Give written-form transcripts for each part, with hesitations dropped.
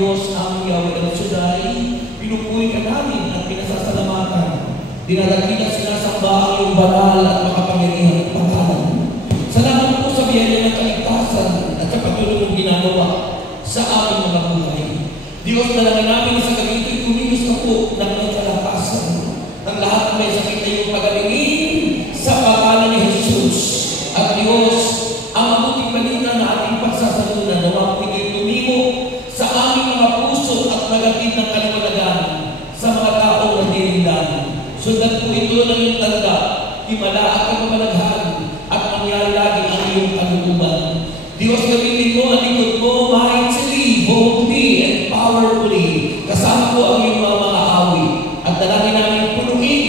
Diyos, aming Yahweh El Shaddai, pinupuri ka namin at pinasasalamatan. Dinadakila sinasamba ang iyong banal at makapangyarihang pangalan. Salamat po sa biyaya ng kaligtasan at sa patuloy mong ginagawa sa aming mga buhay. Diyos, dalangin namin sa gabi ito'y kumilos ka po ng may kalakasan. Ang lahat ng may sakit ay iyong pagalingin sa pangalan ni Jesus. At Diyos, ang mabuting balita na ating pagsasalunan na mapigil tumimo sa aming mga puso at magatid ng kaliwanagan sa mga taong natirindan. Sundan po ito ng iyong tanda, himala at kapamalaghan at mangyari lagi ang iyong kalutuban. Diyos, gamitin mo ang likod mo mightily, boldly, and powerfully. Kasama po ang iyong mga awi at dalangin namin punuin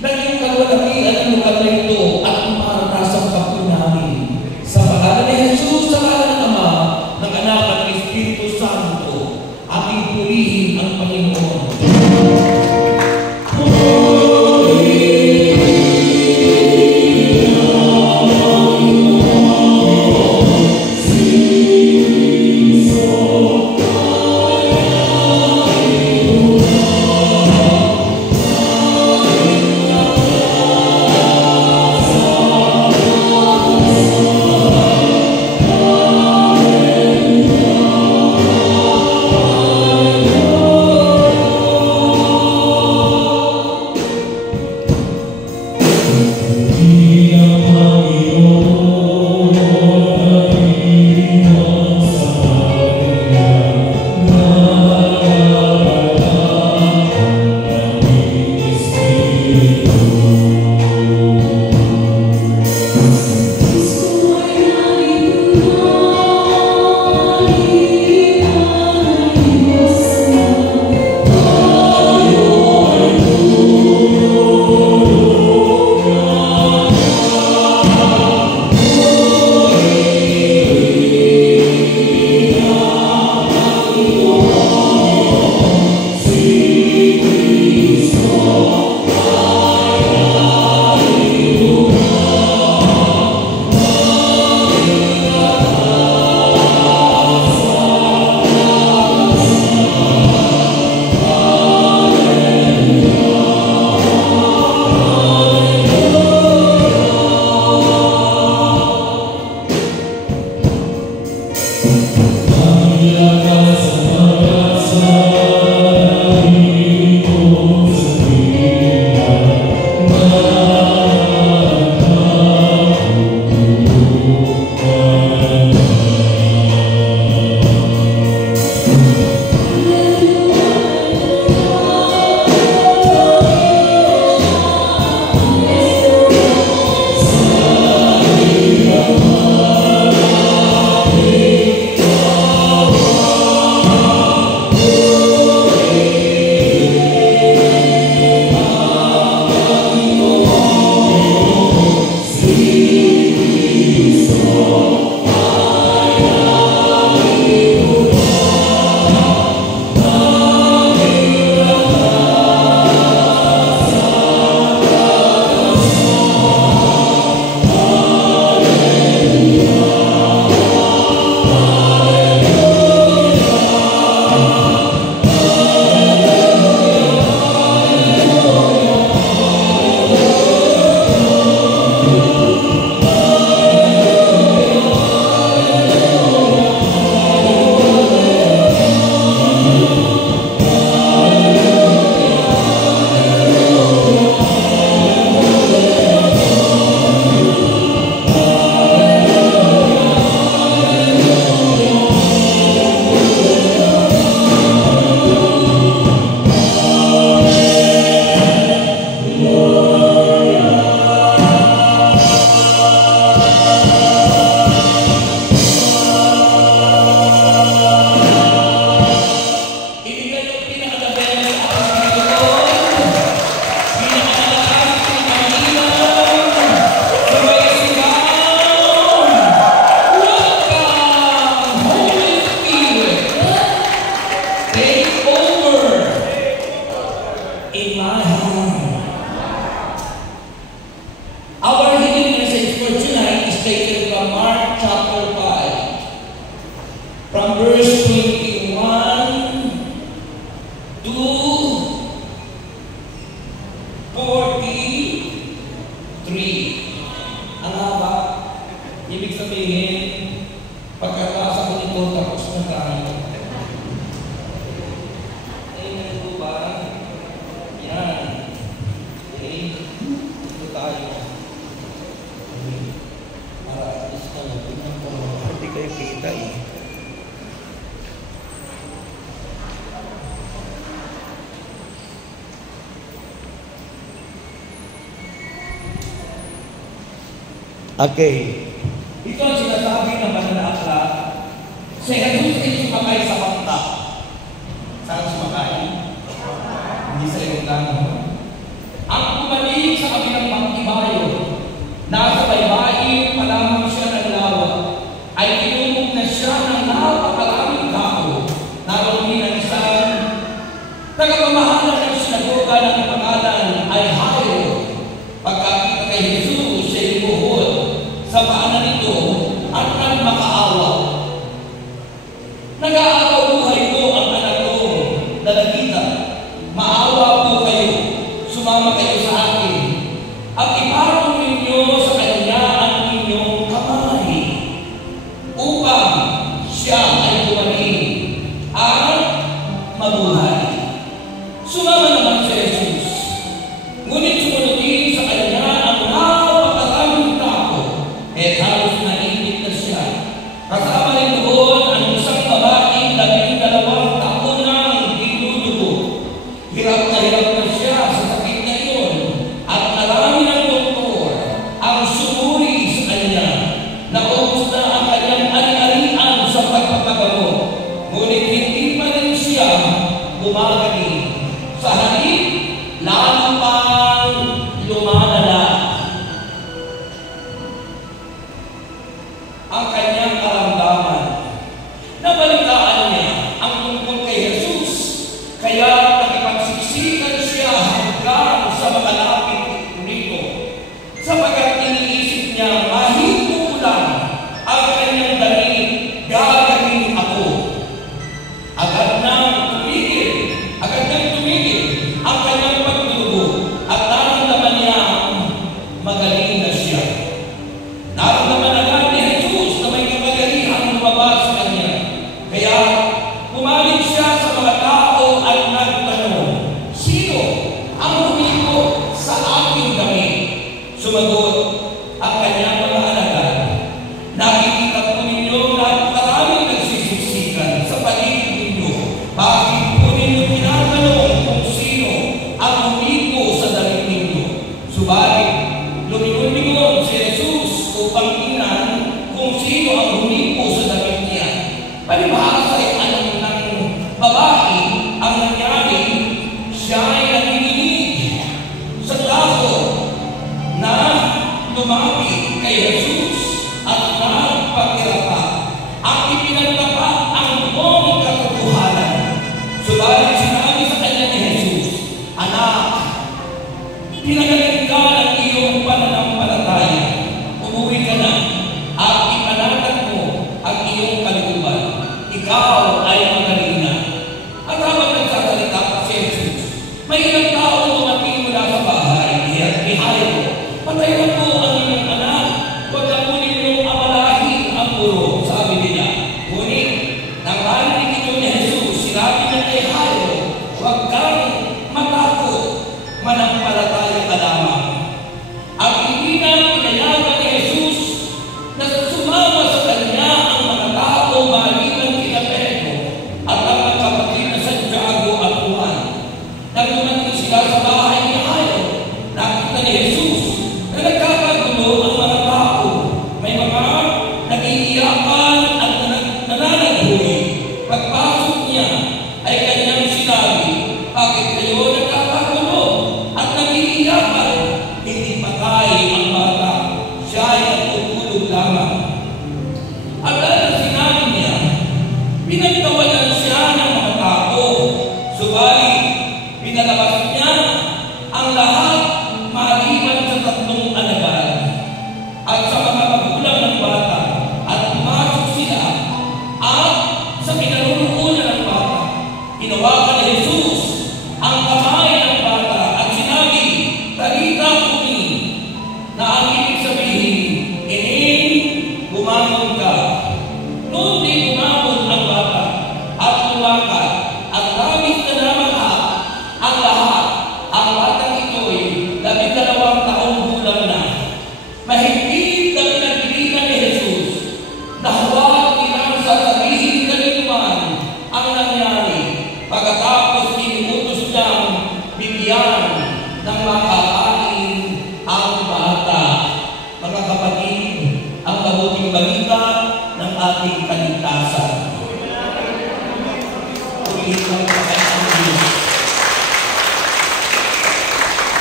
ng iyong kalwalatian ang lugar na ito at umaranasan ka po namin. Sa pangalan ni Jesus, sa pangalan ng Ama, ng Anak at ng Espiritu Santo, ating purihin ang Panginoon. Sa Okay. Ito ang sinasabi ng mananaaklat. Si Jesus ay sumakay sa bangka. Saan sumakay? Hindi sa aeroplano. Ang bumalik sa kabilang bangkibayo, nasa baybayin pa lamang siya ng lawa, ay tinumog na siya ng napakaraming tao. Naroon din ang isang tagapamahala ng sinagoga ng pangalan ay Jairo. Pagkakita kay Jesus, siya'y buhod sa paanan nito at nagmakaawa. Nag-aawaw buhay ko ang anak ko na nakita. Maawa po kayo, sumama kayo sa akin, at iparang ninyo sa kanya ang inyong kamay, upang siya ay tumanin at mabuhay. Sumama naman si Jesus, ngunit sumunod din sa kanya ang napakaraming tao, at halos nainit na siya. Kasama rin doon ang isang babaeng 12 taon nang dinudugo. Hirap na siya sa sakit na iyon, at marami ng doktor ang sumuri sa kanya. Naubos na ang kanyang ari-arian sa pagpapagamot, ngunit hindi pa rin siya gumagaling. Sa halip, lalo pang lumalala ang kanyang karamdaman. Nabalitaan niya ang tungkol kay Jesus, kaya nakipagsiksikan siya hanggang sa makalapit nito, sapagkat iniisip niya mahigpo lang ang kanyang damit, gagawin ako. Agad nang tumigil ang kanyang pagdurugo, at naramdaman niya magaling na siya. Naramdaman agad ni Jesus na may kapangyarihan lumabas sa kanya. Kaya pumalit siya sa mga tao at nagtanong, "Sino ang humiko sa aking damit?" Sumagot ang kanyang mga alagad, "Nakikita po ninyo na maraming nagsisiksikan sa paligid ninyo. Bakit po ninyo tinatanong kung sino ang humiko sa damit ninyo?" Subalit, lumingon-lingon si Jesus upang tingnan kung sino ang humiko sa damit niya. Palibhasa ay alam ng babae ang nangyari, siya ay nanginginig sa takot na lumapit kay Jesus at nagpakirapa. Ang ipinagtapat ang buong katotohanan. Subalit sinabi sa kanya ni Jesus, "Anak, pinagaling ka ng iyong pananampalataya. Umuwi ka na at ipanatag mo ang iyong kalooban. Ikaw ay magaling na." At habang nagsasalita pa si Jesus, may ilang tao dumating mula sa bahay ni Jairo. "Patayin po ang inyong anak. Huwag na po ninyong amalahin ang guro," sabi nila. Ngunit nang marinig ito ni Jesus, sinabi niya kay Jairo, "Huwag kang matakot, manampalataya ka lamang." At hindi na pinayagan ni Jesus na sumama sa kanya ang mga tao maliban kina Pedro at ang mga kapatid na Santiago at Juan. Nang dumating sila sa bahay ni Jairo, nakita ni Jesus na nagkakagulo ang mga tao. May mga nag-iiyakan at nananaghoy. Pagpasok niya ay kanyang sinabi, "Bakit kayo nagkakagulo at nag-iiyakan? Hindi patay ang bata, siya ay natutulog lamang." At dahil sinabi niya, pinagtawanan siya ng mga tao. Subalit, pinalabas niya ang lahat maliban sa 3 alagad at sa mga magulang ng bata, at pumasok sila at sa pinaruroonan ng bata. Hinawakan ni Jesus ang kamay ng bata at sinabi, "Talita kumi," na ang ibig sabihin, "Inin, bumangon ka." Noon din bumangon ang bata at lumakad, at labis na namaha ang lahat. Ang batang ito'y 12 taong gulang na. Mahigpit na pinagpilitan ni Jesus na huwag ilang sasabihin kanino man ang nangyari. Pagkatapos pagpipili kami sa kanyang Diyos.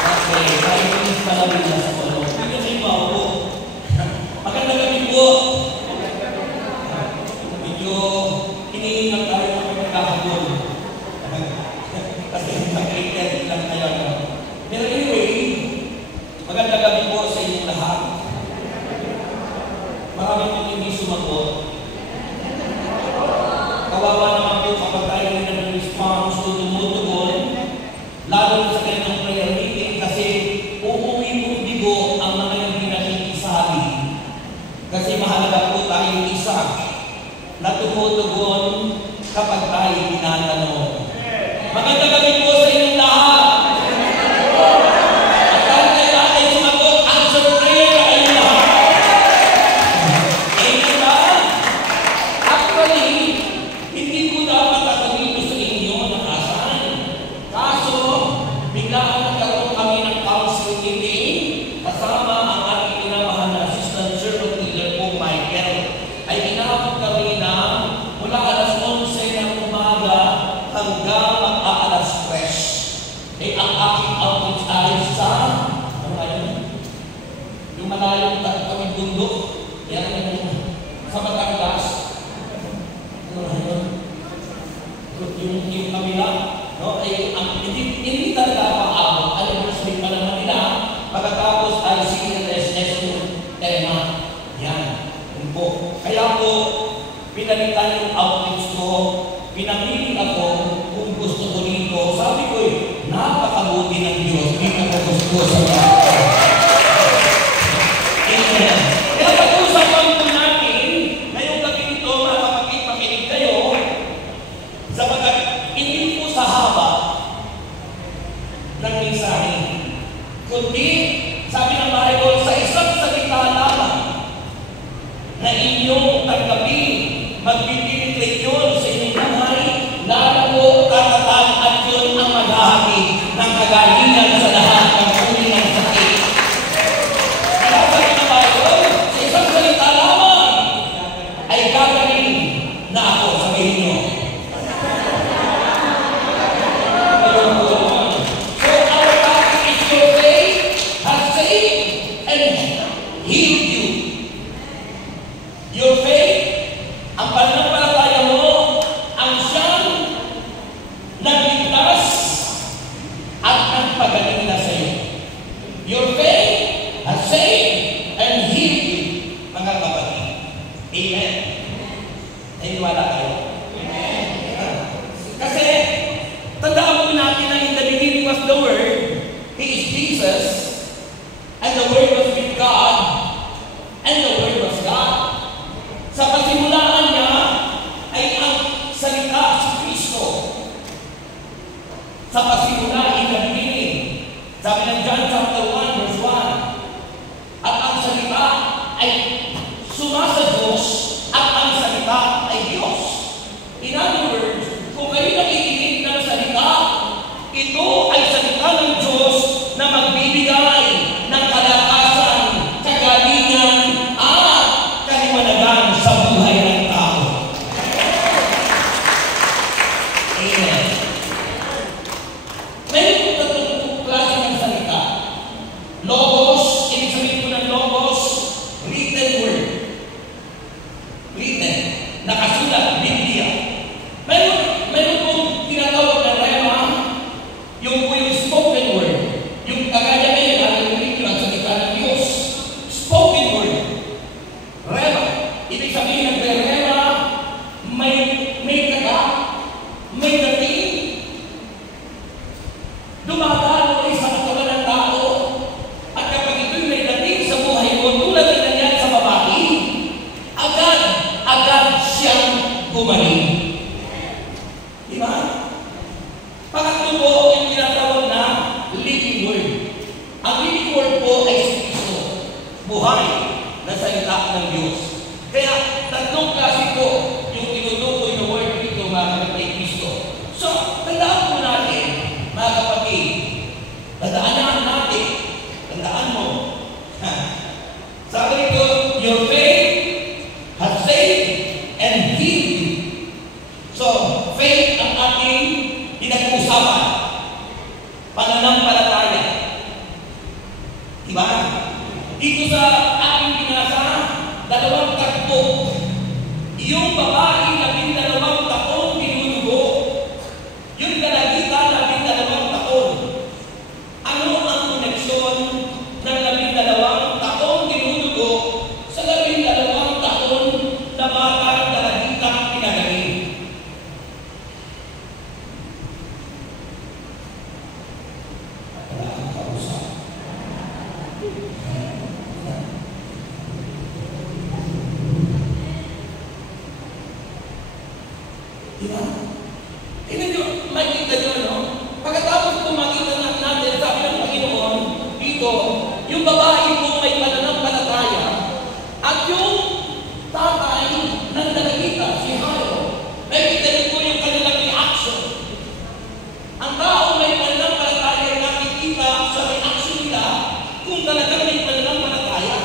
Okay, tayo pinis palawin na sa polo. Hindi kasi maupo. Magandang gabi po. Medyo hinihingan tayo ng pagkakahapon. Kasi nag-return lang tayo. Pero anyway, magandang gabi po sa inyong lahat. Marami pong hindi sumagot. Kawawa naman po kapag tayo rin nag-response to tumutugon, lalo na sa kanyang prayer meeting kasi uuwi po bigo ang mga hindi nakikisabi. Kasi mahalaga po tayong isa na tumutugon kapag tayo tinatanong. Magandang gabi po sa inyong lahat. At dahil kayo lahat ay sumagot, answer prayer na kayo lahat. Amen ba? Actually, hindi ko dapat sasabihin sa inyo na asan. Kaso, biglaan nagkaroon kami ng council meeting kasama ang ating pinamahal na assistant servant leader po, Michael. Ay inabot kami na mula alas 11 ng umaga hanggang mag-aalas 3. Eh, ang aking outreach ay sa, ano nga yun? Yung malayong kami bundok, yan yung sa Batangas. Ano nga yun? Yung kabila, no? Ay, hindi talaga pang-abot. Alam mo, sabihin pa naman nila, pagkatapos ay CNSS yung tema. Yan. Yun po. Kaya po, pinalitan yung outreach ko, pinamili ako kung gusto ko dito. Sabi ko napakabuti ng Diyos. Hindi ko gusto sa mga. Amen. Kaya pag-usapan po natin, ngayong gabi nito, mga kapatid, makinig kayo, sapagkat hindi po sa haba ng mensahe, kundi, sabi ng Bible, sa isang salita lamang na inyong tanggapin, magpipilitrate yun sa inyong buhay, lalo po katatag at yun ang maghahati ng kagalingan sa lahat ng uri ng sakit. Kaya sabi ng Bible, sa isang salita lamang ay gagaling na ako, sabihin nyo. Ayun po. So our topic is your faith has saved and healed you. Your faith, ang pananampalataya mo, ang siyang nagligtas at nagpagaling na sa iyo. Your faith has saved and healed you, mga kapatid. Amen. Naiwala kayo. Amen. Kasi, tandaan mo natin na in the beginning was the Word, He is Jesus, and the Word was with God, and the Word was God. Sa pasimulaan niya ay ang salita si Kristo. Sa pasimula, in the beginning, sabi ng John chapter 1 verse 1, at ang salita ay sumasa Diyos at ang salita ay Diyos. In other words, kung kayo nakikinig ng salita, ito ay salita ng Diyos na magbibigay ng kalakasan, kagalingan, at kaliwanagan sa buhay ng tao. Amen. Meron po tatlong klase ng salita. Logos, ibig sabihin ko ng logos, written word. Written. Nakasulat, Biblia. Meron pong tinatawag na rema, yung po yung spoken word. Yung kagaya ngayon, narinig nyo ang salita ng Diyos. Spoken word. Rema. Ibig sabihin ng rema, may taga, may dating, dumadalo ay sa katawan ng tao, at kapag ito'y may dating sa buhay mo, tulad na nangyari sa babae, agad siyang gumaling. Diba? Pangatlo po yung tinatawag na living word. Ang living word po ay si Kristo, buhay na salita ng Diyos. Kaya tatlong klase po yung tinutukoy na word dito, mga kapatid kay Kristo. So, tandaan po natin, mga kapatid, tandaan mo, sabi nito, your faith has saved and healed you. So, faith ang ating natin pinag-uusapan. Pananampalataya. Diba? Dito sa aking binasa, 2 takbo. Yung babae 12 taon dinudugo. Yung dalagita 12 taon. Ano ang koneksyon ng 12 taon dinudugo sa 12 taon na batang dalagitang pinagaling? Wala kang kausap. Diba? Tingnan nyo, makikita nyo, no? Pagkatapos po makita natin, sabi ng Panginoon, dito, yung babae po may pananampalataya at yung tatay ng dalagita, si Jairo, makikita nyo po yung kanilang reaction. Ang tao may pananampalataya nakikita sa reaction nila kung talagang may pananampalataya.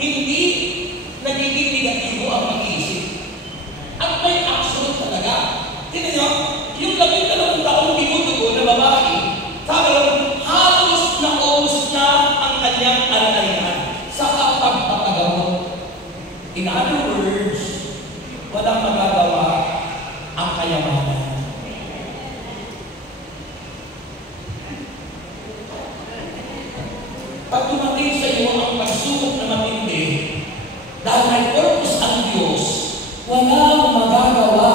Hindi nagiging negatibo ang mag-iisip. At may action talaga. Tingnan nyo, yung 12 taong dinudugo na babae, sabi lang, halos naubos na ang kanyang alalayan sa pagpapagamot. In other words, walang magagawa ang kayamanan. Pag dumating sa iyo ang pagsubok na matindi, dahil may purpose ang Diyos, walang magagawa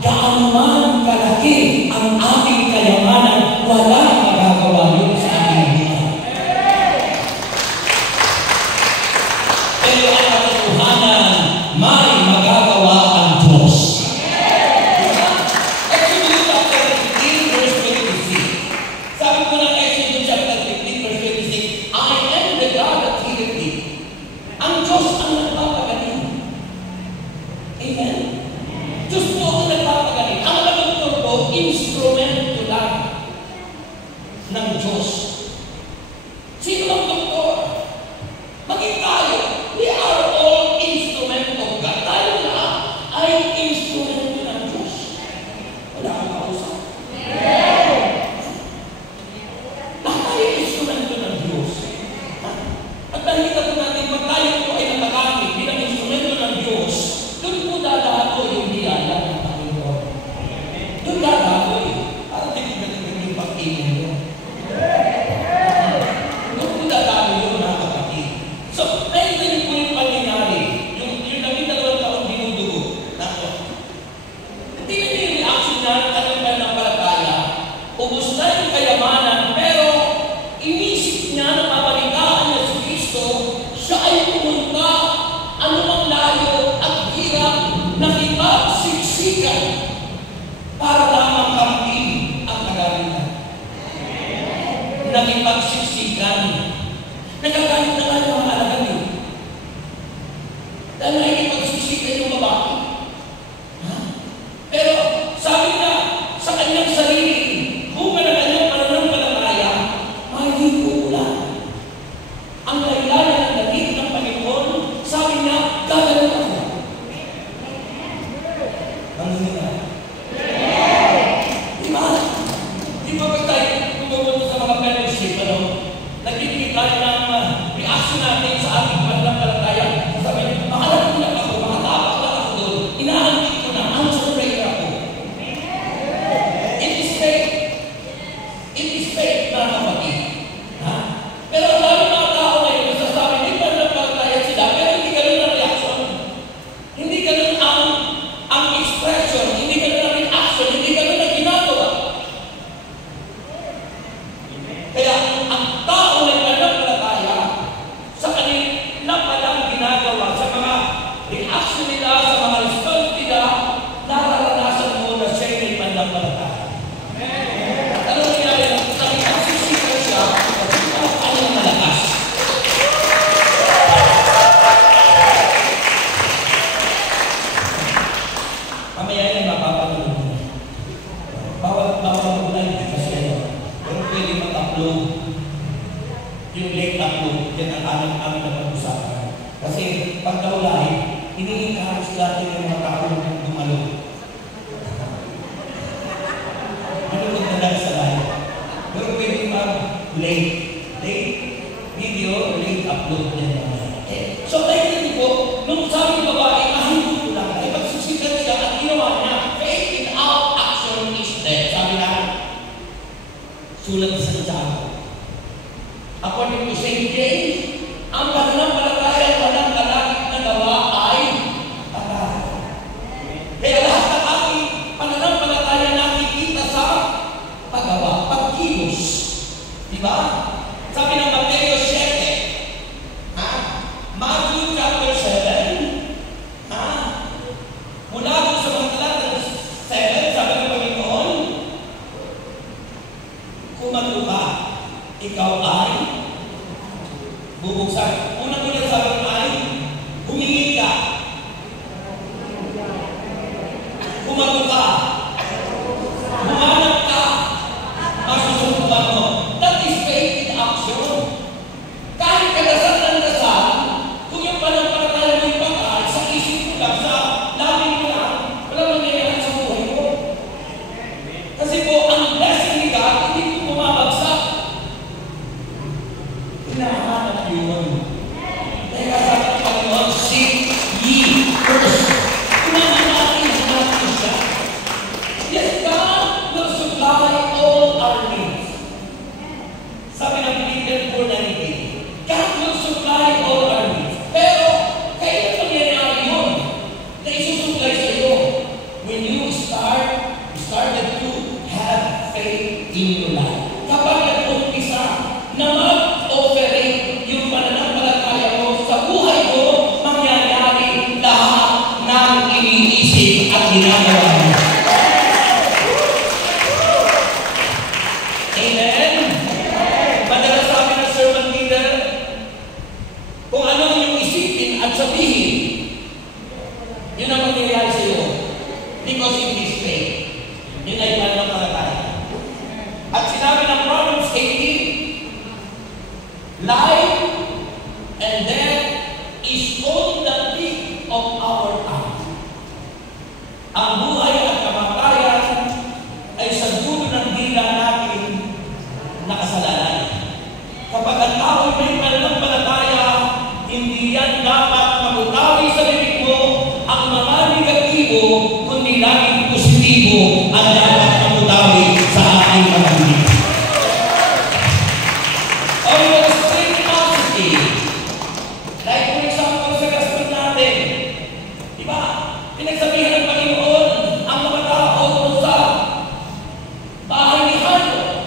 gaano man kalaki ang ating kayamanan, walang magagawa yun sa ating buhay. Pero ang katotohanan, may magagawa ang Diyos. Exodus chapter 15 verse 26. Sabi ko ng Exodus chapter 15 verse 26, I am the God that healeth thee. Ang Diyos ang nagpapagaling. Amen? Diyos po ang nagpapagaling. Ang nagpapagaling po, instrumento lang ng Diyos. Sino ang doktor? Maging tayo. We are all instrument of God. Tayo na ay instrumento ng Diyos. Wala kang kausap. Lahat tayo instrumento ng Diyos. At nakikita po natin, pag tayo po ay natagamit bilang instrumento ng Diyos, doon po dadato yung biyaya ng Panginoon. Doon dadato eh. Parang tingnan yung pag-ibig mo. Doon po dadato yun, mga kapatid. So, ayun po yung pangyayari. Yung 12 taong dinudugo. Tingnan niyo yung reaction niya ng kanyang pananampalataya. Ubus na yung kayamanan, pero inisip niya na mabalitaan niya si Kristo, siya ay pumunta anumang layo at hirap nakipagsiksikan para lamang kamtin ang kagamitan. Nakipagsiksikan. Nagagalit na nga yung mga alagan yun. Dahil nakipagsiksikan yung babae. Pero sabi na sa kanyang sarili, bunga na kanyang pananampalataya, mahihigpo lang. Ang laylayan ng dalit ng Panginoon, sabi niya, gagawin ako. Ang nila. Diba? Di ba pag tayo pumunta sa mga fellowship, nagiging tayo ng reaction natin sa ating pananampalataya. Sabi niya, makalat lang ako, makatapak lang ako doon. Inaantik ko na, answer prayer ako. It is faith. It is faith, mga kapatid. Ha? Pero ang dami mga tao ngayon, nasasabi, hindi pa nagpapalaya sila, pero hindi ganun ang reaction. Hindi ganun ang expression, hindi ganun ang reaction, hindi ganun ang ginagawa. Kaya ang tao na nagpapalaya sa kanila palang ginagawa, sa mga reaction nila, sa mga response nila, nararanasan mo na siya may pananampalataya. Ano nangyari? Sabi ka, sisika siya, ano ang malakas? Mamaya yan, mapapanood mo. Bawal mag-live kasi ano. Pero pwede mag-upload. Yung late upload, yan ang aming na pag-usapan. Kasi pag daw live, iniinkaros natin yung mga tao na dumalo. Sulat sa Santiago. According to St. James, ang pananampalataya walang kalakip na gawa ay tapat. Kaya lahat ng ating pananampalataya nakikita sa paggawa, pagkilos. Diba? Sabi ng Mateo 7, Matthew chapter 7, mula doon sa mga talata 7, sabi ng Panginoon, kumato ka, ikaw ay bubuksan. Unang-unang sabi ay, humingi ka. Kumato ka. Humanap ka. Masusunod mo. That is faith in action. Kahit kadasal ng dasal, kung yung pananampalataya mo yung pag-aal, sa isip mo lang, sa labi mo lang, walang nangyayari sa buhay mo. Kasi po, ang blessing ni God, hindi po bumabagsak. Hinahanap yun. Kaya sabi ng Panginoon, seek ye first. Hinahanapin siya. Yes, God will supply all our needs. Sabi ng Philippians 4:19, God will supply all our needs. Pero, kailan mangyayari yun? Na isusupply sa iyo. When you started to have faith in your life. Kapag nag-umpisa na mag-operate yung pananampalataya mo sa buhay mo, mangyayari lahat ng iniisip at ginagawa mo. Amen? Madalas sabi ng sermon leader, kung ano yung isipin at sabihin, yun ang mangyayari sa iyo. Because it is faith. Yun ay pananampalataya. At sinabi ng Proverbs 18, life and death is on the tip of our tongue. Ang buhay at kamatayan ay sa dulo ng dila natin nakasalanan. Kapag ang tao may pananampalataya, hindi yan dapat magutawi sa bibig mo ang mga negatibo, kundi laging positibo ang dapat magutawi sa ating mga bibig. Always think positive. Like for example sa gospel natin, diba? Pinagsabihan ng Panginoon ang mga tao sa bahay ni Hano.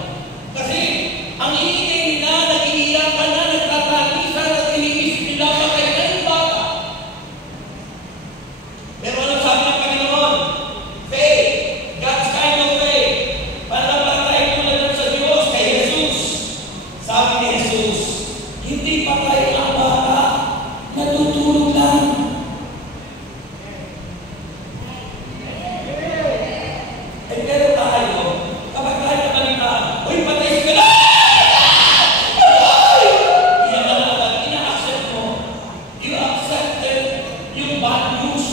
Kasi ang iingay nila, nag-iiyakan na, nagtatalisan at iniisip nila patay na yung bata. Pero ano sabi ng Panginoon? Faith, God's kind of faith. Pananampalataya tulad ng sa Diyos, kay Jesus. Sabi ni Jesus, hindi patay ang bata, natutulog lang. Eh pero tayo, kapag tayo nakalimutan, uy, patay ka na! Iyan na naman, ina-accept mo. You accepted yung bad news.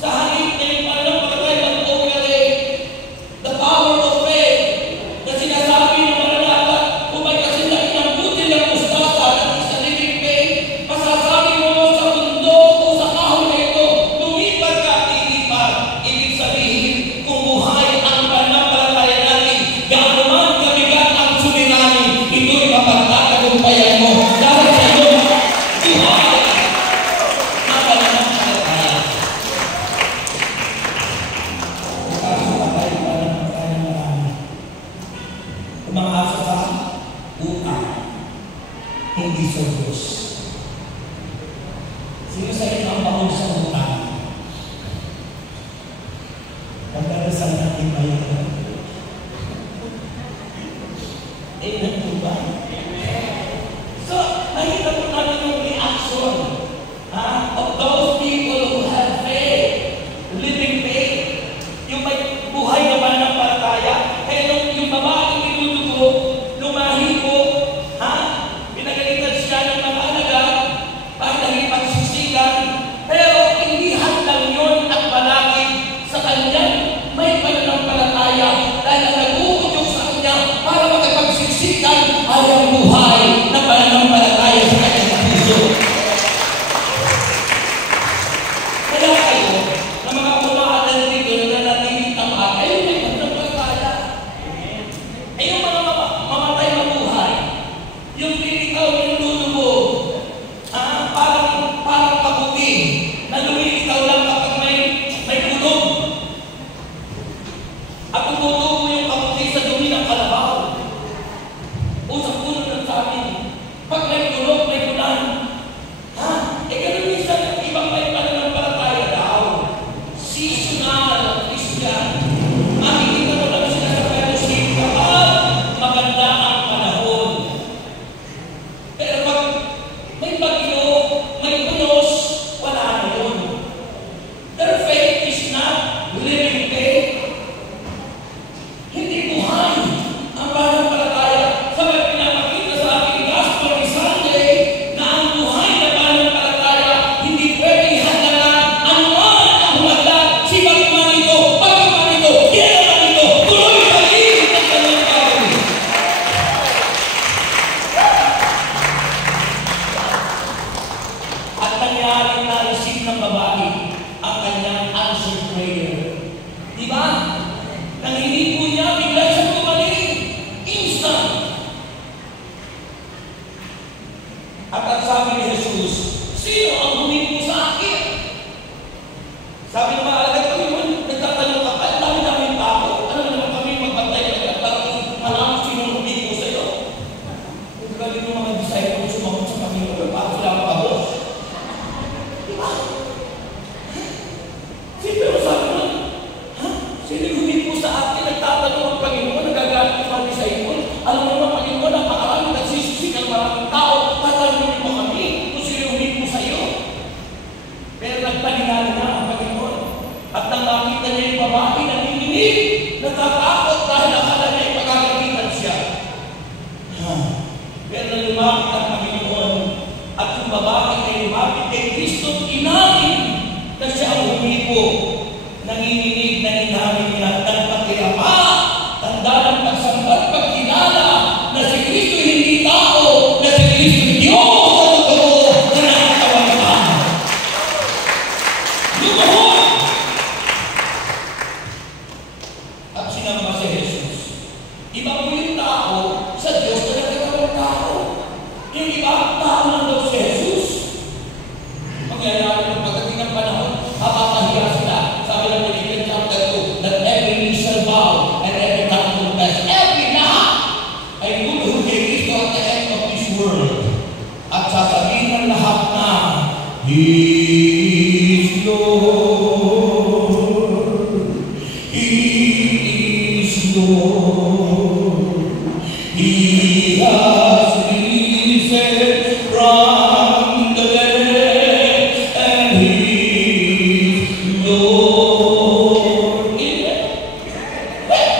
Sa halip na yung pananampalataya mag-operate, the power of faith, na sinasabi ng maranata, kung may kasindahin ng butil ng mustasa at isa living faith, masasabi mo sa mundo o sa kahon na ito, lumipat ka at lilipat. Ibig sabihin, kung buhay ang pananampalataya natin, gaano man kabigat ang suliranin, ito'y mapagtatagumpayan mo. Dahil sa iyong buhay ang pananampalataya. Kaso patay ang pananampalataya ng marami. Umangasa sa utang, hindi sa Diyos. Sino sa inyo ang mahal sa utang? Pagdarasal natin bayaran. Amen po ba? So, nakita po natin yung reaction of those people who have faith, living faith, yung may buhay na pananampalataya. Kaya yung babaeng tinutugo, lumahi po, pinagalitan siya ng mga alagad, para naging pagsisigan, pero hindi hanggang yun at malaki sa kanyang may pananampalataya dahil ang nag-uudyok sa kanya para makipagsiksikan ayaw At tumutubo yung kamuti sa dumi ng kalabaw. O sa puno ng saging. Pag may tulog, may ulan. Ha? Ganun minsan yung ibang may pananampalataya daw. Seasonal at Christian. Makikita mo lang sila sa fellowship kapag maganda ang panahon. Pero pag may bagyo, may unos, wala na yun. Their faith is not living faith. Hindi buhay ang pananampalataya. Sabi pinapakita sa ating gospel ni Sunday na ang buhay na pananampalataya hindi pwedeng hangganan anuman ang humadlag. Sibag man ito, bago man ito, kailan man ito, tuloy pa rin ang kanyang gawin. At nangyari na-receive ng babae ang kanyang answered prayer. Diba? Nang hindi po niya, bigla siyang gumaling. Instant. At ang sabi ni Jesus, sino ang humingi sa akin? Sabi ng mga alagad kami, nagtatanong ka, ang dami-daming tao. Ano naman kami magbantay na nagtatanong, alam sino ang humingi sa iyo? Kung galing yung mga disciples sumagot sa Panginoon, para sila makabos. Diba? Pero sabi mo, sino yung humingi sa akin? Nagtatanong ang Panginoon, nagagalit yung mga disciples. Alam mo naman, Panginoon, ang makarami nagsisusik ang maraming tao. Tatanungin mo kami kung sino yung humingi sa iyo. Pero nagpaninali na ang Panginoon. At nang nakita niya yung babae na nanginginig, natatakot dahil akala niya yung pagkakagitan siya. Pero nang lumapit ang Panginoon at yung babae na lumapit kay Kristo, inamin na siya ang humipo. Nanginginig na inamin niya at nagpatiyapa. Tanda ng pagsambat, pagkilala na si Kristo hindi tao, na si Kristo Diyos sa totoo na nakatawagan. Lumuhod! At sinama si Jesus. Iba po yung tao sa Diyos na nagkatawang tao. Yung iba, tao lang daw si Jesus. Mangyayari ng pagdating ng panahon, mapapahiya sila. Sabi ng Philippians chapter 2, that every knee shall bow and every tongue confess. Every lahat ay luluhod kay Kristo at the end of this world. At sasabihin ng lahat na, He is Lord. He is Lord. He has risen from the dead, and He is Lord.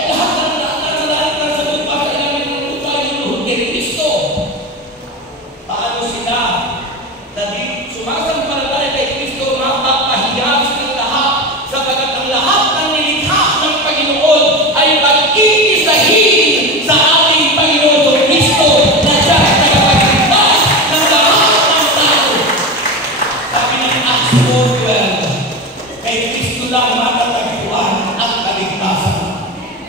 Lahat ng nasa lupa sa ilalim ng lupa ay luluhod kay Kristo. Paano sila? Dahil sumasampalataya kay Kristo, mapapahiya silang lahat sapagkat ang lahat ng nilikha ng Panginoon ay pag-iisahin sa ating Panginoon sa Kristo na siya ay tagapagligtas ng lahat ng tao. Sabi ng Acts 4:12, kay Kristo lang matatagpuan ang kaligtasan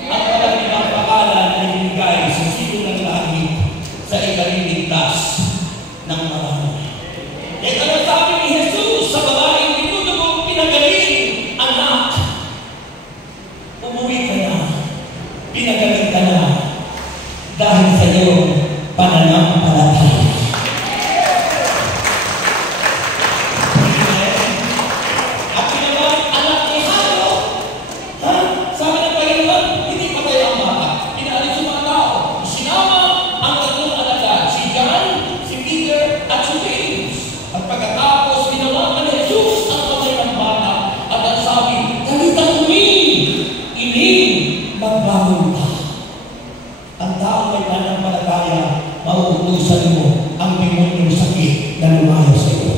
at walang ibang pangalan na ibigay sa sino ng langit sa ikaliligtas ng marami. Ito na sabi ni Jesus sa babaeng tinutubong pinagaling, anak, umuwi ka na, pinagaling ka na, dahil sa iyong pananampalataya. At pinagaling anak ni Hano, sabi ng Panginoon, hindi patay ang bata. Pinaalis yung mga tao. Sinama ang tatlong alagad, si John, si Peter, at si James. At pagkatapos, ginawa ni Jesus ang kamay ng bata. At ang sabi, kalitan ining, magbangon ka. Ang tao may pananampalataya, mauutusan mo ang demonyong sakit na lumayo sa iyo.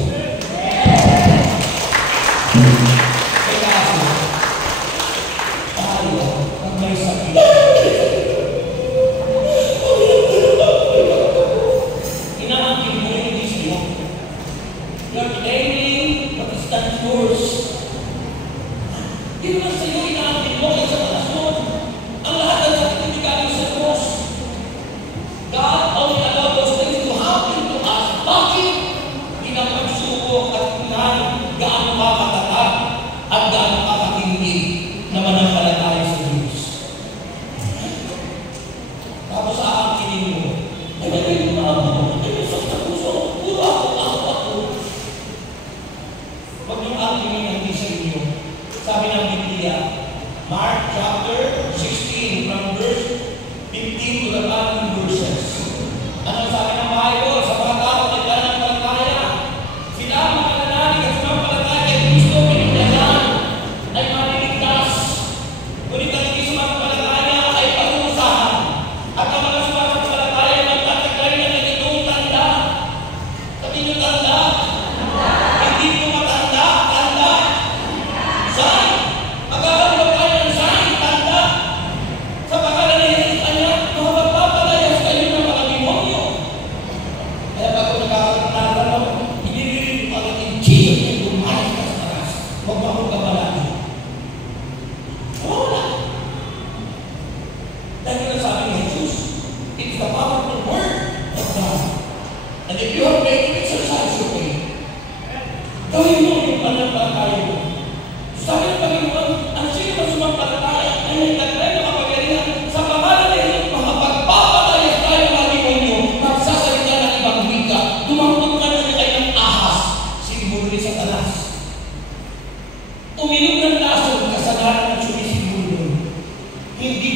Kaya ako, tayo, pag may sakit, inaangkin mo yung disyo. You're claiming what is not yours. Hindi naman sa iyo inaangkin mo kaysa malasyon. Ang lahat ng sakit hindi galing sa Diyos. God only allowed those things to happen to us. Bakit? Pinapagsubok at gaano ka katatag at gaano ka katindi na manampalataya sa Diyos.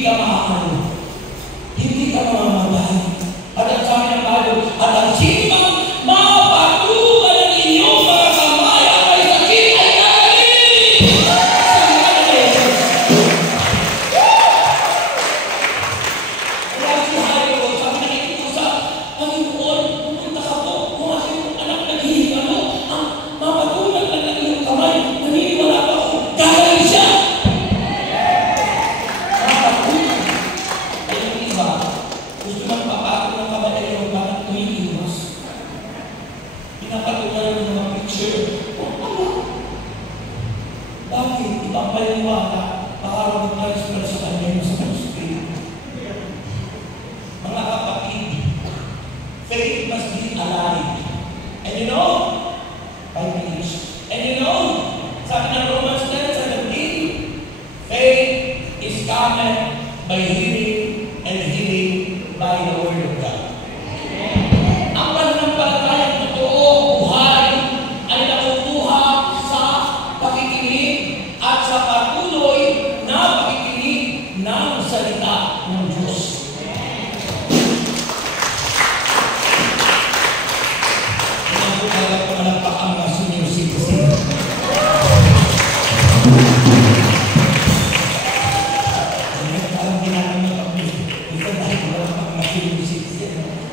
ka maaano, hindi ka mamamatay. At ang sabi ng Bible, at ang sinong mapatukan ng inyong mga kamay at may sakit ay gagaling! Kaya si Jairo, sabi na ito sa Panginoon, pumunta ka po, kung aking anak naghihingalo, ang mapatukan lang ng iyong kamay, naniniwala pa ako, gagaling siya! Gusto nang papatong ng kabalayong parang umiiwas. Pinapatungan ng mga picture. Bakit? Ibang paliwala, para mag-transfer sa kanya sa Spirit. Mga kapatid, faith must be alive. And you know, by minutes. And you know, sabi ng Romans 10:17, faith is coming by hearing and hearing by the Word of God. Ang pananampalatayang totoo, buhay, ay nakukuha sa pakikinig at sa patuloy na pakikinig ng salita ng Diyos. Kaya po talaga pumalagpak ang mga senior citizen.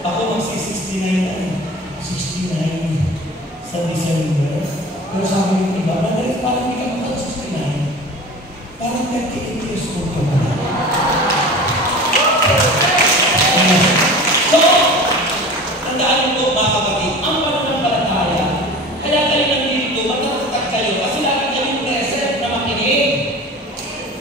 Ako magsi-69 na 69 sa December. Pero sabi yung iba, madali parang hindi ka mag-69. Parang 38 years old ka na. So, tandaan nyo po mga kapatid, ang pananampalataya, kaya kayo nandito, matatatag kayo, kasi lagi kayong present na makinig.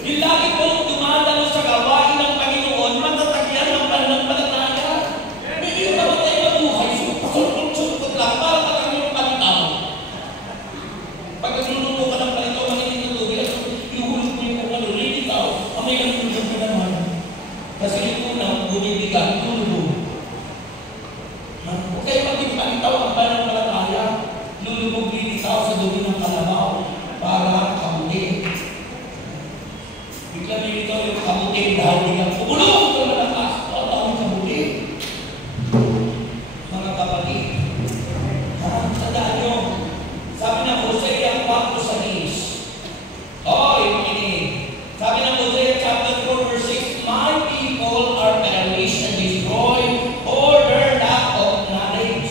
Yung lagi po dumadalo sa gawain ng Panginoon, matatag yan ang pananampalataya. Hindi ka ba tayo mabuhay? Sulpot-sulpot lang, para ka lang yung palitaw. Pag nagluluto ka ng palitaw, makinig ng tubig, at inuhulog mo yung kung ano, lilitaw, amay lang tulog mo naman. Kasi yung unang bumibigan, tulog. Huwag kayo magpipalitaw ang pananampalataya, lulubog lilitaw sa dumi ng kalabaw, para kamuti. Bigla lilitaw yung kamuti, dahil biglang pumulong ka na lakas, o tawag kamuti. Mga kapatid, tandaan nyo, sabi ng Hosea 4:6, makinig. Sabi ng Hosea chapter 4 verse 6, my people are perished and destroyed for their lack of knowledge.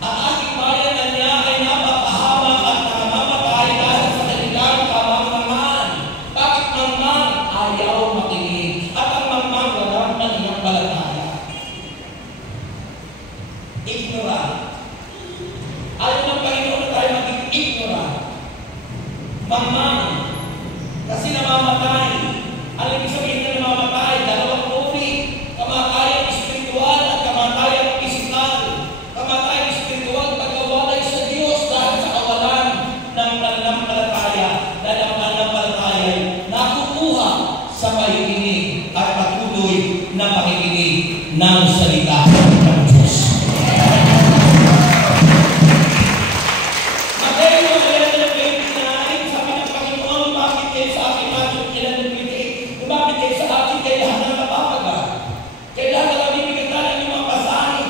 Ang aking bayan na niya ay napapahamak at namamatay dahil sa kanilang kamangmangan. Bakit mangmang? Ayaw makinig. At ang mangmang walang pananampalataya. Ignorant. Ayaw ng Panginoon na tayo maging ignorant. Mangmang. Kasi namamatay. Alam ibig sabihin na namamatay? Dalawang uri. Kamatayang espiritual at kamatayang pisikal. Kamatayang espiritual pagkawalay sa Diyos dahil sa kawalan ng pananampalataya. Dahil ang pananampalataya ay nakukuha sa pakikinig at patuloy na pakikinig ng salita ng Diyos. Mateo 11:29, sabi ng Panginoon, lumapit kayo sa akin, Matthew 11:28, lumapit kayo sa akin, kayo lahat na napapaga. Kayo lahat na nabibigatan ng inyong mga pasahin.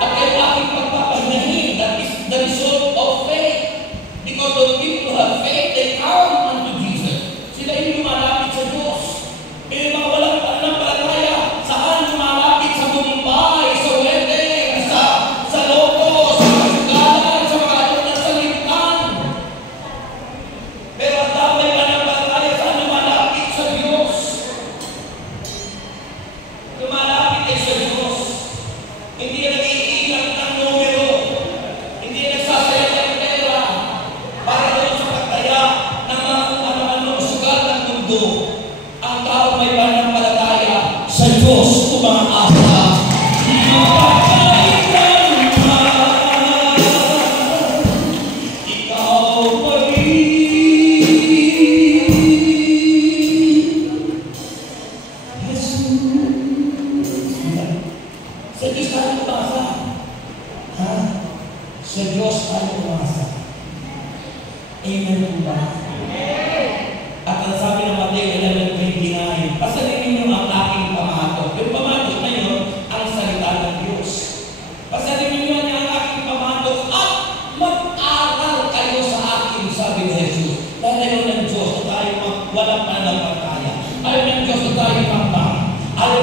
At kayo aking pagpapahinahin, that is the result of faith. Because those people who have faith, they come unto Jesus. Sila yung lumalapit sa Diyos. Pero mga walang pananampalataya, saan lumalapit sa Mumbai, sa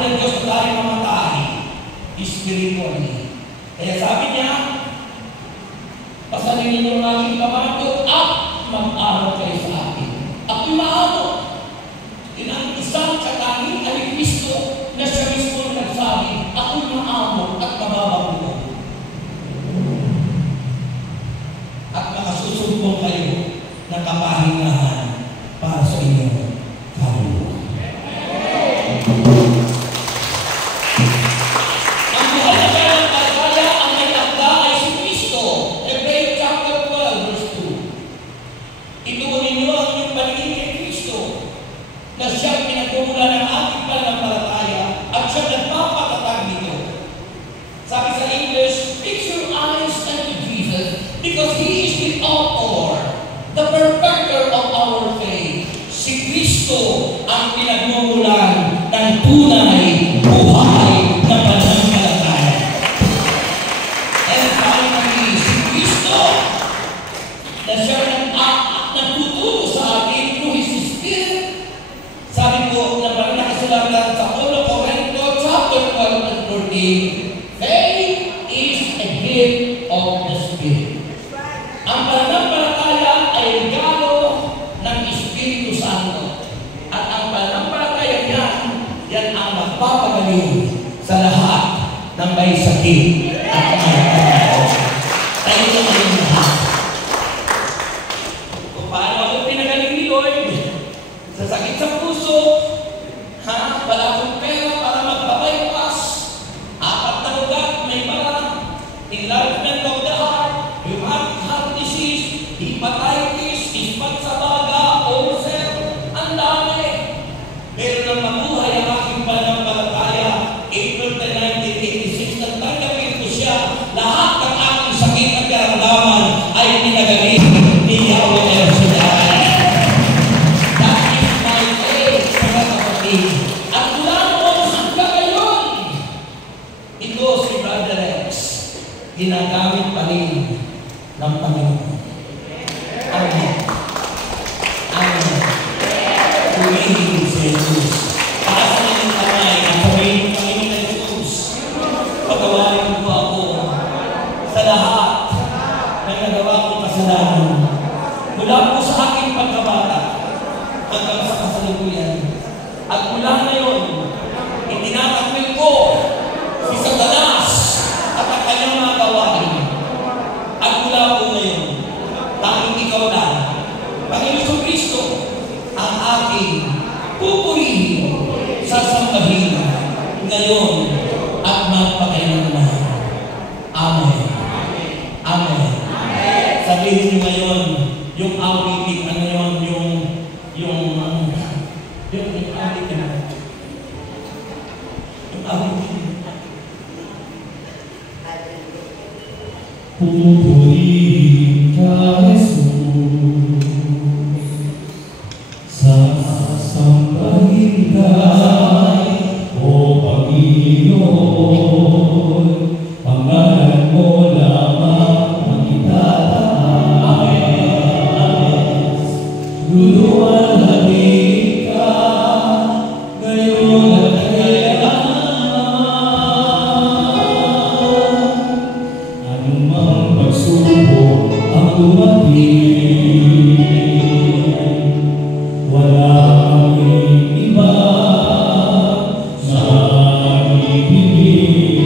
ng Diyos na tayo mamatay spiritually. Kaya sabi niya, pasanin ninyo ang aking pamato at mag-aral kayo sa akin. Ako'y maamo. Yun ang isang katangi ay Kristo na siya mismo nagsabi, ako'y maamo at mababago. At makasusumbong kayo ng kapahingahan para sa inyong kaluluwa. Ang buhay na pananampalataya ang may takda ay si Kristo. Hebrews chapter 12 verse 2. Ituon ninyo ang inyong paningin kay Kristo na siyang pinagmumula ng ating pananampalataya at siyang nagpapatatag nito. Sabi sa English, fix your eyes unto Jesus because He is the author, the perfecter of our faith. Si Kristo ang pinagmumulan ng tunay buhay na pananampalataya. And finally, si Kristo na siya nagtuturo sa atin through His Spirit. Sabi ko na parang nakasulatan sa 1 Corinto chapter 12 and 14, faith is a gift of the Spirit. Ang pananampalataya ay regalo ng Espiritu Santo. At ang pananampalataya yan ang magpapagaling sa lahat ng may sakit at mga tayo na kayong lahat. Kung paano ako pinagaling ni Lord sa sakit sa puso, wala akong pera para magpabypass, 4 na ugat, may bara, enlargement of the heart, rheumatic heart disease, hepatitis, ispat sa baga, ulcer, ang dami. Pero nang mabuhay ang aking pananampalataya, April 10, 1986, nagtanggapin ko siya, lahat ng aking sakit at karamdaman ay pinagaling ni Yahweh El Shaddai. That is my faith, mga kapatid. At mula noon hanggang ngayon, ito si Brother Rex, ginagamit pa rin ng Panginoon. Amen. Amen. Purihin si Jesus. Taas na yung kamay at sabihin ng Panginoon na Jesus, patawarin mo ako sa lahat ng nagawa kong kasalanan. Mula po sa aking pagkabata hanggang sa kasalukuyan. At mula ngayon, itinatakwil ko si Satanas at ang kanyang mga gawain. At mula po ngayon, tanging ikaw na, Panginoon Kristo, ang aking pupurihin, sasambahin ngayon at magpakailanman. Amen. Amen. Sabihin niyo ngayon, yung awitin, ano yun, yung awitin. Yung awitin. Pupurihin ka, Jesus, sasambahin ka, O Panginoon, pangalan mo lamang ang itataas. Luluwalhati ka, ngayon at kailanman. Anumang pagsubok ang dumating, wala kaming iba na ibibigay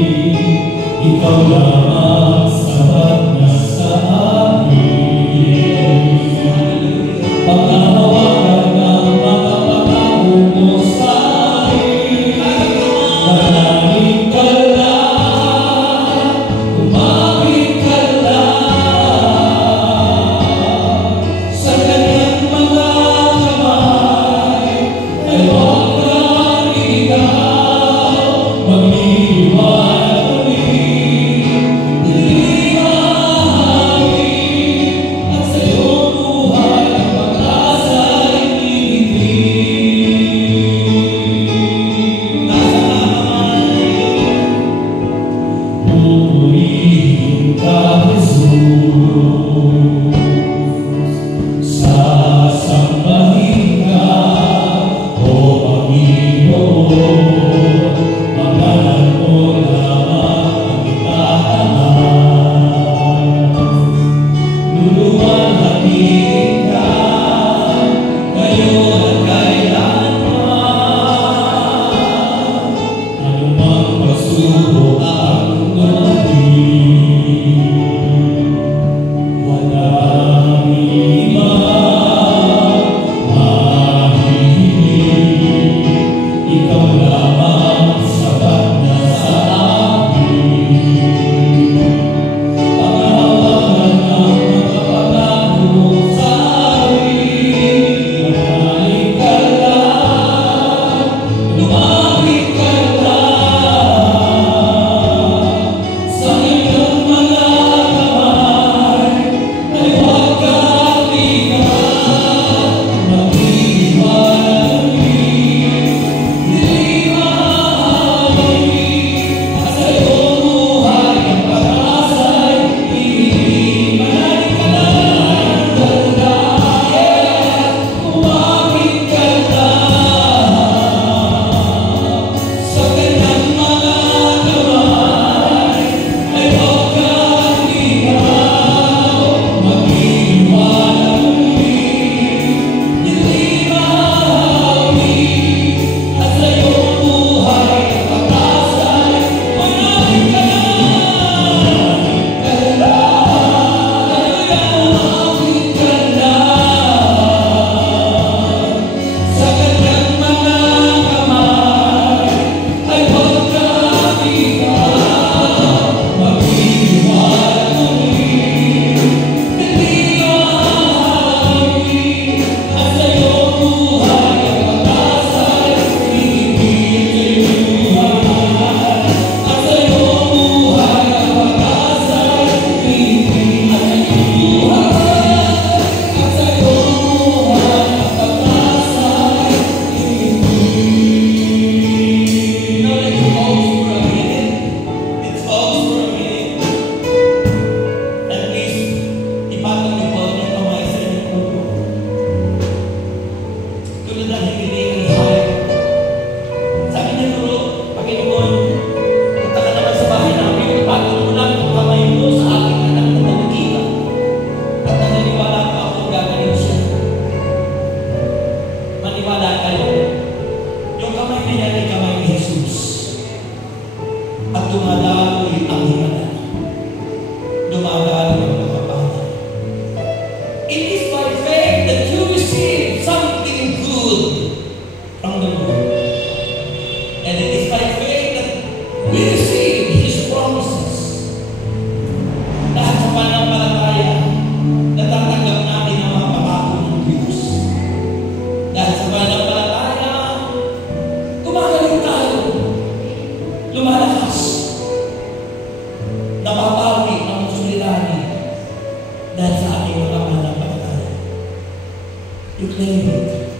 declare it.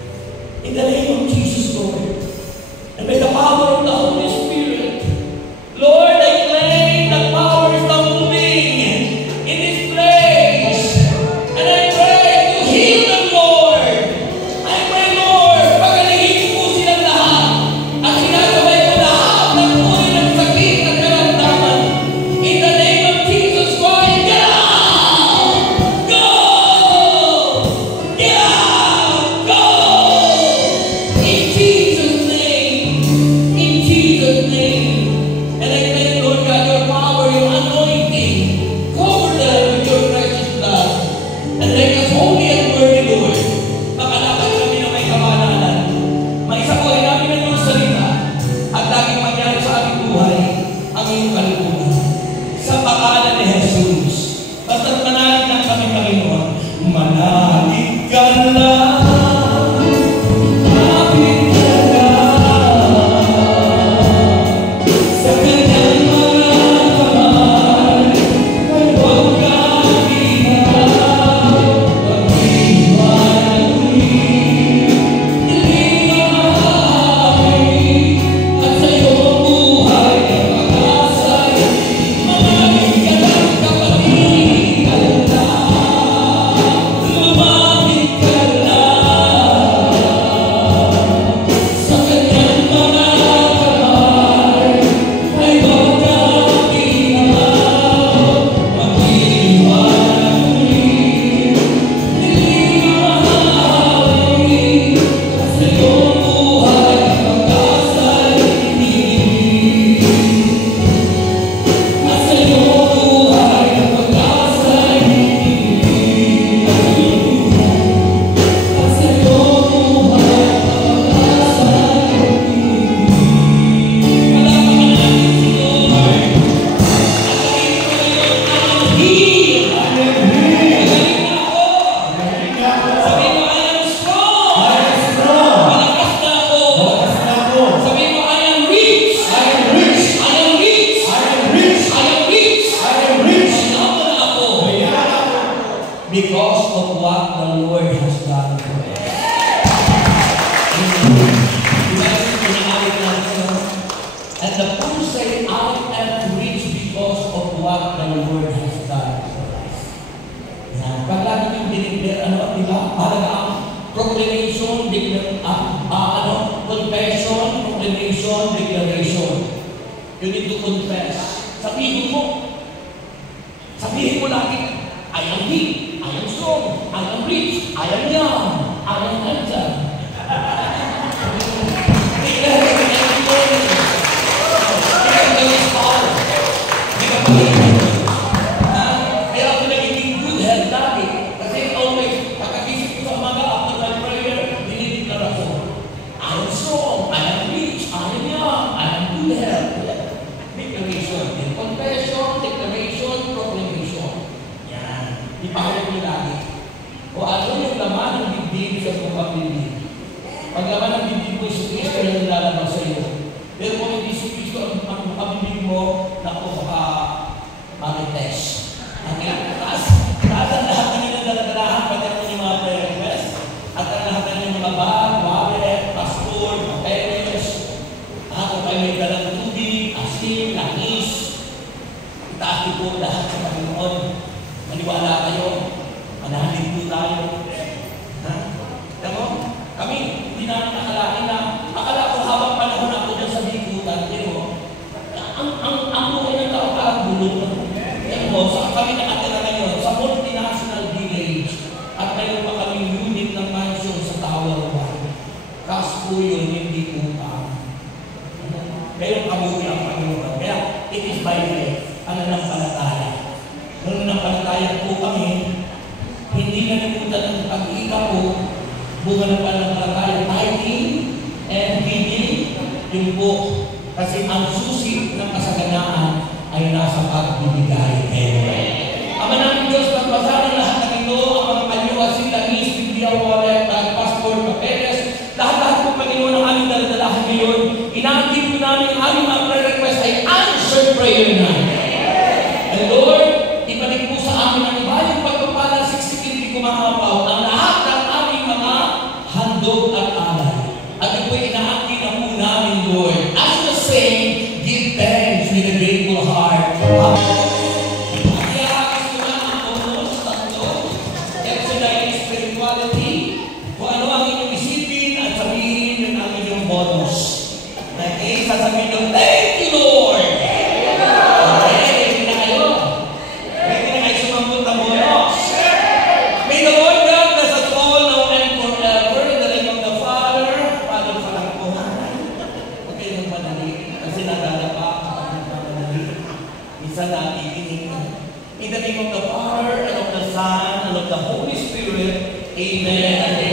In the name of Jesus, Lord. And by the power of the Holy Spirit, Lord, I claim that power is now moving in this place. And I pray to heal them, Lord. I pray, Lord, pagalihin po silang lahat. At sinasabay ko lahat ng uri ng sakit at karamdaman. In the name of Jesus Christ, get out! Go! Get out! Go! In Jesus' name. In Jesus' name. And I pray, Lord God, your power, your anointing, cover them with your precious blood. And make us holy and worthy, Lord. Makalakad kami na may kamalanan. Maisabuhay namin ang iyong salita at laging mangyari sa aming buhay ang iyong kalooban. Sa pangalan ni Jesus, basta't manalig ng kami, Panginoon. Manalig ka lang. Kapit ka lang. Sa kanyang mga kamay, ay huwag kang iiwan. Pag-iwan uli, dilim ang hahawi, at sa iyong buhay ang pag-asay. Manalig ka lang, kapatid, ka lang. Lumapit ka lang. Sa kanyang mga kamay, ay huwag kang iiwan. Pag-iwan uli, dilim ang hahawi, at sa iyong buhay ang pag-asay ibigin. At sa iyong buhay ang pag-asay ibigin. At sa iyong buhay ang pag-asay ibigin. Palapakan natin si Lord. At sabihin mo, I am strong. Malakas na ako. Sabihin mo, I am rich. I am rich. Mayaman na ako. Because of what the Lord has done for us. And the poor say, I am rich because of what the Lord has done for us. Yan. Pag lagi yung dinigler, di ba? Parang ang proclamation, confession, proclamation, declaration. You need to confess. Sabihin mo lagi, I am big, I am strong, I am rich, I am young, I am handsome. Declare it in every morning. Because there is power. Because kaya ako nagiging good health lagi. Kasi always, pagkagisip ko sa umaga after my prayer, dinideklara ko, I am strong, I am rich, I am young, I am good health. Declaration. Confession, declaration, proclamation. Yan. Ipahayag niyo lagi. O ano yung laman ng bibig sa buong pag-ibig? Pag laman ng bibig mo, Isu Kristo na nilalabas sa iyo. Pero kung hindi Isu Kristo ang pag-ibig mo, naku, baka mag-test. Taas ang lahat ng ilang daladalahan, pati ang inyong mga prayer request, at ang lahat ng inyong mga bag, wallet, passport, papeles, kung kayo may dalang tubig, asin, langis, itaas niyo po lahat sa Panginoon. Maniwala kayo, manalig po tayo. Kami, hindi namin nakalain na, akala ko habang panahon ako dyan sa bikutan, ang buhay ng tao parang bulong. Sa kami nakatira ngayon, sa multinational village, at mayroon pa kaming unit ng mansion sa Tower 1. Cash po yun, hindi utang. Mayroon kabuti ang Panginoon. Kaya, it is by faith, ang nanampalataya. Nung nanampalataya po kami, hindi na nakutan ang pag-iika po, bunga ng pananampalataya, tithing and giving, yung po. Kasi ang susi ng kasaganaan ay nasa pagbibigay. Ama namin Diyos, nagpasalan lahat ng ito, ang mga kanyuasin, langis, Biblia, wallet, passport, papeles, lahat-lahat po Panginoon ang aming daladalahan ngayon. Inaagin po namin ang aming mga prayer request ay answered prayer na. And Lord, ibalik po sa amin ang iba yung pagpapalang 60 hindi kumahapaw ang lahat ng aming mga Lord. As we sing, give thanks with a grateful heart. Iyakas ko na ang bonus, tatlo. Exercise spirituality. Kung ano ang inyong isipin at sabihin ng inyong bonus. Okay, sasabihin nyo, thank you, Lord! Okay, ready na kayo? Ready na kayo sumambot ng bonus? May the Lord God bless us all now and forever in the name of the Father, Father sa Katotohanan. Huwag kayo magmadali kasi nadadapa kapag nagmamadali. Minsan nakikinig. In the name of the Father, and of the Son, and of the Holy Spirit, Amen.